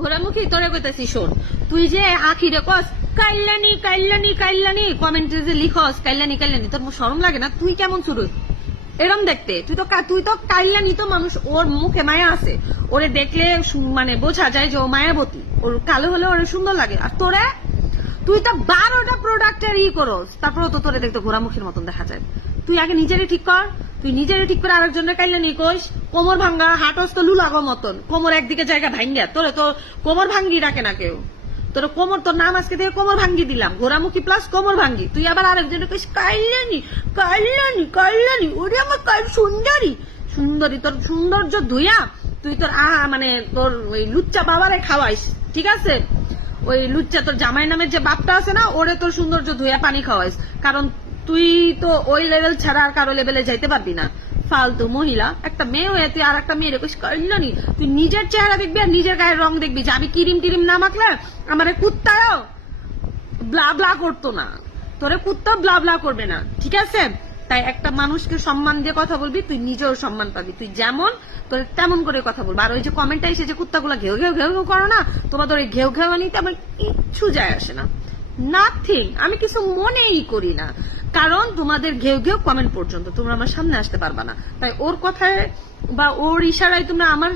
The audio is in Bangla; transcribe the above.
ঘোরামুখী তোরে কইতাছি শোন, তুই যে আখিরে কস কাইল্লানি কাইল্লানি কাইল্লানি, কমেন্টে যে লিখস কাইল্লানি কাইল্লানি, তোর শরম লাগে না? তুই কেমন শুরু এরম দেখতে? তুই তো কাইল্লানি, তো মানুষ ওর মুখে মায়া আছে, ওরে দেখলে মানে বোঝা যায় যে ও মায়াবতী, ওর কালো হলে ওর সুন্দর লাগে। আর তোরে, তুই তো 12টা প্রোডাক্টের করস, তারপরে তো তোরে দেখতে ঘোরামুখীর মতন দেখা যায়। তুই আগে নিজেরে ঠিক কর, তুই নিজেরে ঠিক করে আরেকজনের কাইল্লানি কইস। কোমর ভাঙ্গা হাটস তো লুলাগো মতন, কোমর একদিকে জায়গা ভাঙ্গা, তোরে তো কোমর ভাঙ্গি ডাকে না কেউ। তোর কোমর, তোর নাম আজকে থেকে কোমর ভাঙ্গি দিলাম, ঘোরামুখী প্লাস কোমর ভাঙ্গি। তুই আবার আরেকজনের কইস কাইল্লানি কাইল্লানি কাইল্লানি, ওরে আমার সুন্দরী সুন্দরী। তোর সৌন্দর্য ধুইয়া তুই তোর মানে তোর ওই লুচ্চা বাবারে খাওয়াইস, ঠিক আছে? ওই লুচ্চা তোর জামাই নামের যে বাপটা আছে না, ওরে তোর সৌন্দর্য ধুইয়া পানি খাওয়াইস। কারণ তুই তো ওই লেভেল ছাড়া আর কারো লেভেলে যাইতে পারবি না। ফালতু মহিলা, একটা মেয়ে হয়ে তুই আর একটা মেয়ের কইস কাইল্লানি। তুই নিজের চেহারা দেখবি আর নিজের গায়ের রং দেখবি, যে আমি কিরিম টিরিম না মাখলে আমার কুত্তায়ও ব্লা ব্লা করতো না, তোরে কুত্তা ব্লা ব্লা করবে না, ঠিক আছে? তাই একটা মানুষকে সম্মান দিয়ে কথা বলবি, তুই নিজেও সম্মান পাবি। তুই যেমন তোর তেমন করে কথা বলবি। আর ওই যে কমেন্টটা এসে যে কুত্তাগুলো ঘেউ ঘেউ ঘেউ ঘেউ করো না, তোমাদের ওই ঘেউ ঘেউ নিতে আমার কিচ্ছু যায় আসে না, নাথিং। আমি কিছু মনেই করি না, কারণ তোমাদের ঘেউ ঘেউ কমেন্ট পর্যন্ত তোমরা আমার সামনে আসতে পারবা না। তাই ওর কথায় বা ওর ইশারায় তোমরা আমার